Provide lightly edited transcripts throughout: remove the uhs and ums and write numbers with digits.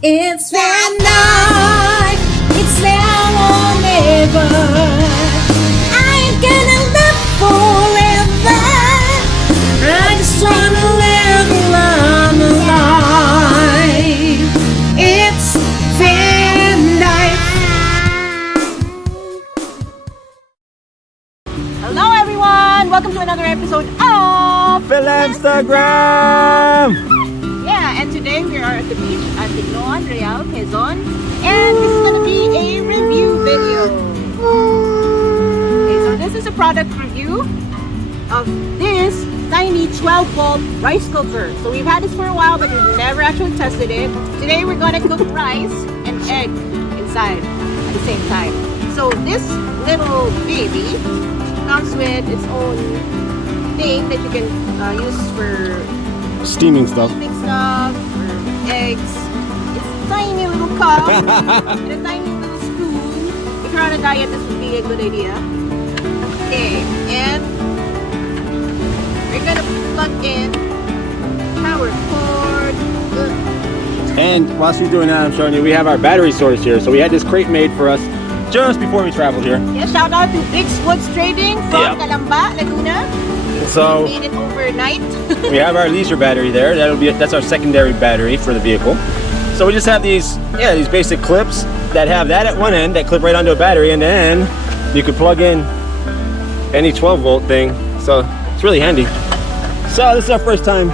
It's Vanlife. It's now or never. I ain't gonna live forever. I just wanna live long life. It's Vanlife. Hello everyone! Welcome to another episode of FilAmstagram! Yeah, and today we are at the beach at Bigloan, Real, Quezon. And this is gonna be a review video. Okay, so this is a product review of this tiny 12-volt rice cooker. So we've had this for a while, but we've never actually tested it. Today we're gonna cook rice and egg inside at the same time. So this little baby comes with its own thing that you can use for Steaming stuff. for eggs. It's a tiny little cup and a tiny little spoon. If you're on a diet, this would be a good idea. Okay, and we're gonna plug in power cord. And whilst you're doing that, I'm showing you, we have our battery source here. So we had this crate made for us just before we traveled here. Yeah, shout out to Big Woods Trading from Calamba, Laguna. So Made it overnight. we have our leisure battery there. That's our secondary battery for the vehicle. So we just have these basic clips that have that at one end that clip right onto a battery, and then you could plug in any 12-volt thing. So it's really handy. So this is our first time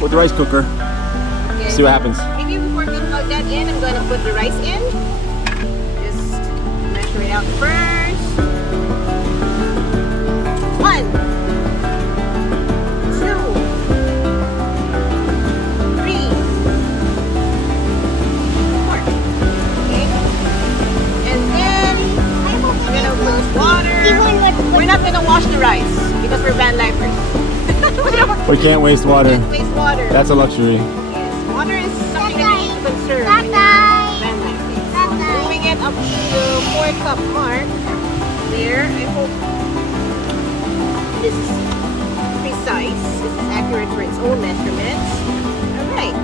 with the rice cooker. Okay. See what happens. Maybe before we plug that in, I'm going to put the rice in. Just measure it out first. 1, 2, 3, 4. Okay. And then we're gonna put water. We're not gonna wash the rice because we're vanlifers. We can't waste water. Can't waste water. That's a luxury. Yes, water is something that you need to conserve when you're vanlifing. So moving it up to the 4-cup mark. There, I hope this is precise. This is accurate for its own measurements. Alright.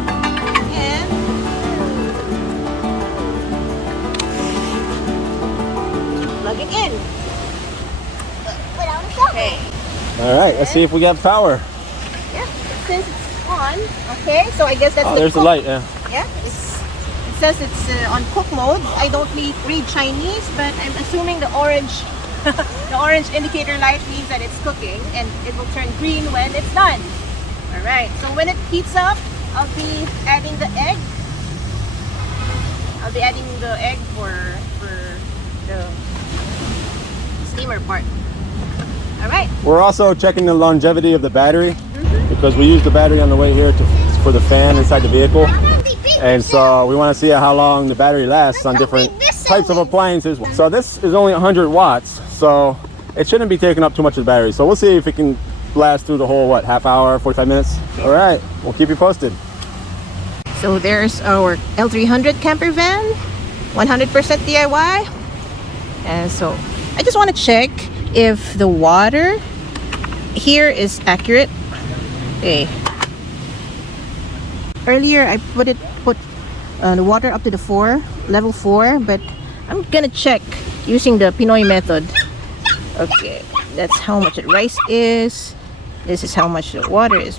And plug it in. Okay. All right, let's see if we got power. Yeah, since it's on. Okay, so I guess that's Oh, the there's the cook. light, yeah. Yeah, it says it's on cook mode. I don't read Chinese, but I'm assuming the orange the orange indicator light means that it's cooking, and it will turn green when it's done. All right, so when it heats up, I'll be adding the egg. I'll be adding the egg for the steamer part. All right. We're also checking the longevity of the battery because we use the battery on the way here for the fan inside the vehicle. And so we want to see how long the battery lasts on different types of appliances. So this is only 100 watts, so it shouldn't be taking up too much of the battery. So we'll see if it can last through the whole, half hour, 45 minutes. All right, we'll keep you posted. So there's our L300 camper van, 100% DIY. And so I just want to check if the water here is accurate. Okay. Earlier I put the water up to the level 4, but I'm gonna check using the Pinoy method. Okay, that's how much the rice is. This is how much the water is.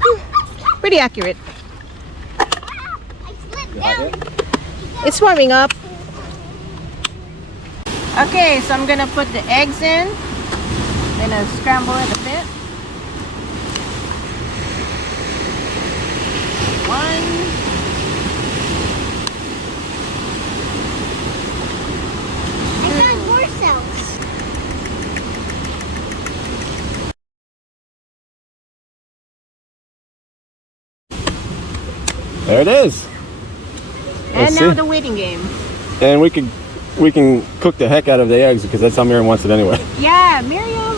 Pretty accurate. It's warming up. Okay, so I'm gonna put the eggs in. I'm gonna scramble it a bit. 1. I got more cells. There it is. And Let's now see. the waiting game. And we can cook the heck out of the eggs because that's how Miriam wants it anyway. Yeah, Miriam,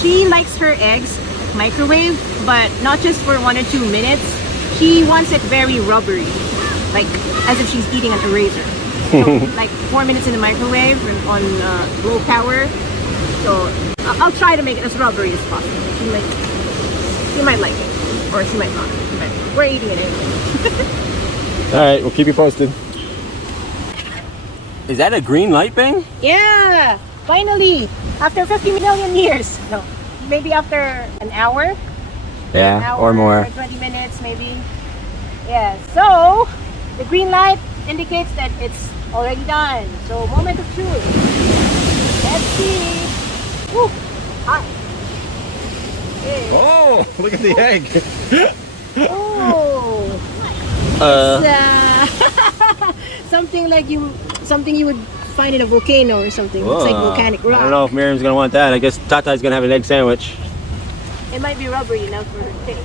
she likes her eggs microwave, but not just for 1 or 2 minutes. She wants it very rubbery, like as if she's eating an eraser. So like 4 minutes in the microwave and on low power. So I'll try to make it as rubbery as possible. She might like it, or she might not. But we're eating it anyway. All right, we'll keep you posted. Is that a green light thing? Yeah, finally, after 50 million years. No, maybe after an hour. Yeah, An hour or more. 20 minutes maybe. Yeah, so the green light indicates that it's already done. So moment of truth. Let's see. Woo, hot. Okay. Oh, look at the egg. Oh. It's, something you would find in a volcano or something. Looks like volcanic rock. I don't know if Miriam's gonna want that. I guess Tata's gonna have an egg sandwich. It might be rubbery enough for her taste.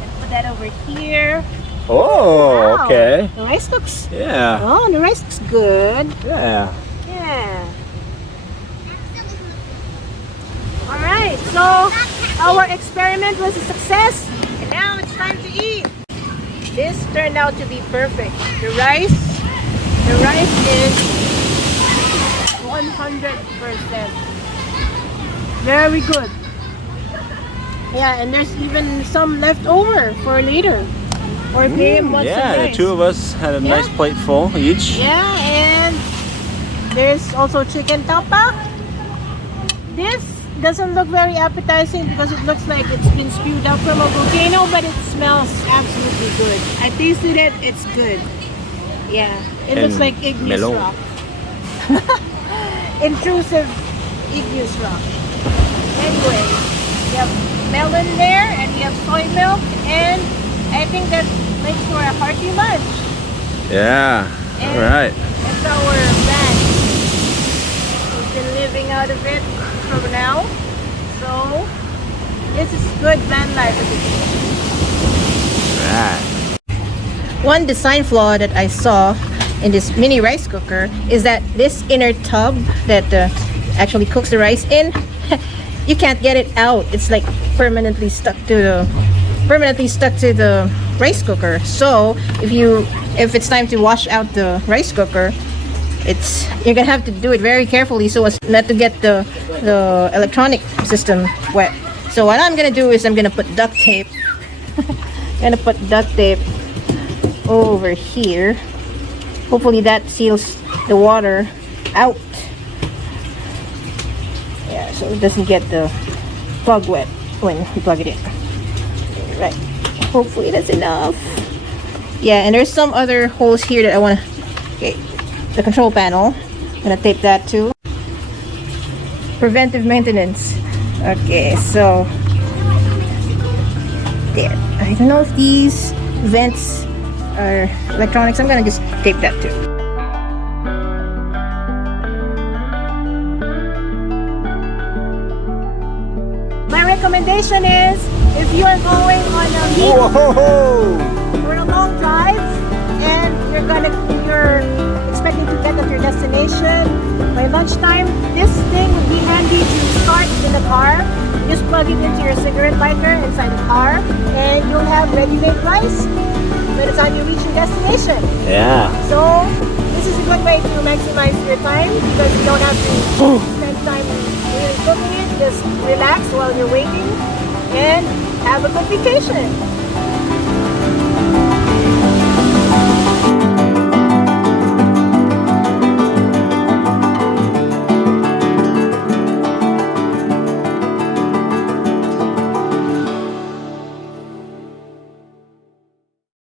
Let's put that over here. Oh, Wow. okay. The rice looks. Yeah. Oh, the rice looks good. Yeah. Yeah. All right. So our experiment was a success, and now it's time to eat. This turned out to be perfect. The rice is 100% very good. Yeah, and there's even some left over for later. Or if Miriam wants some Yeah, the rice. two of us had a nice plate full each. Yeah, and there's also chicken tapa. This doesn't look very appetizing because it looks like it's been spewed up from a volcano, but it smells absolutely good. I tasted it, it's good. Yeah, it looks And like igneous melon. rock. Intrusive igneous rock. Anyway, we have melon there, and we have soy milk, and I think that makes for a hearty lunch. Yeah. And All right. it's our van. We've been living out of it from now. So this is good van life. Right. One design flaw that I saw in this mini rice cooker is that this inner tub that actually cooks the rice in, you can't get it out. It's like permanently stuck to the rice cooker. So if it's time to wash out the rice cooker, you're gonna have to do it very carefully so as not to get the electronic system wet. So what I'm gonna do is I'm gonna put duct tape. Over here. Hopefully that seals the water out. Yeah, so it doesn't get the plug wet when you plug it in. Right. Hopefully that's enough. Yeah, and there's some other holes here that I want to. Okay, the control panel. I'm gonna tape that too. Preventive maintenance. Okay, so there. I don't know if these vents are electronics. I'm gonna just tape that too. My recommendation is if you are going on a for a long drive and you're expecting to get at your destination by lunchtime, this thing would be handy to start in the car. Just plug it into your cigarette lighter inside the car and you'll have ready-made rice by the time you reach your destination. Yeah. So this is a good way to maximize your time because you don't have to spend time really cooking it. Just relax while you're waiting and have a good vacation.